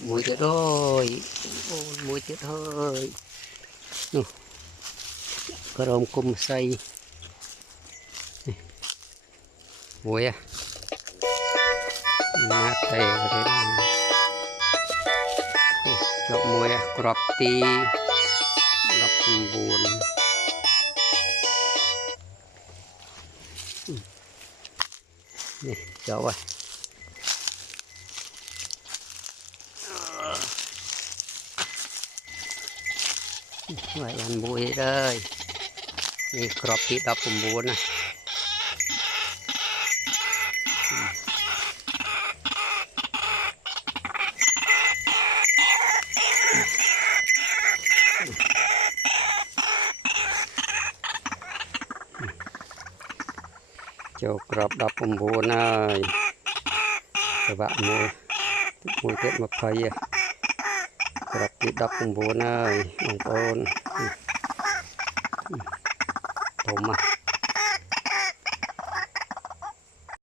Mùi tuyệt ơi, mùi tuyệt ơi, nè, crom cung xây, mùi à, mát đây rồi đấy, chọn mùi à, crop ti, đập buồn, nè, chọn vậy. Vậy ăn mùi đây, nè, crop ti đập buồn nè. Châu crop đập buồn ơi, các bạn mùi tuyệt một phây à, crop ti đập buồn ơi, ông con, tôm à.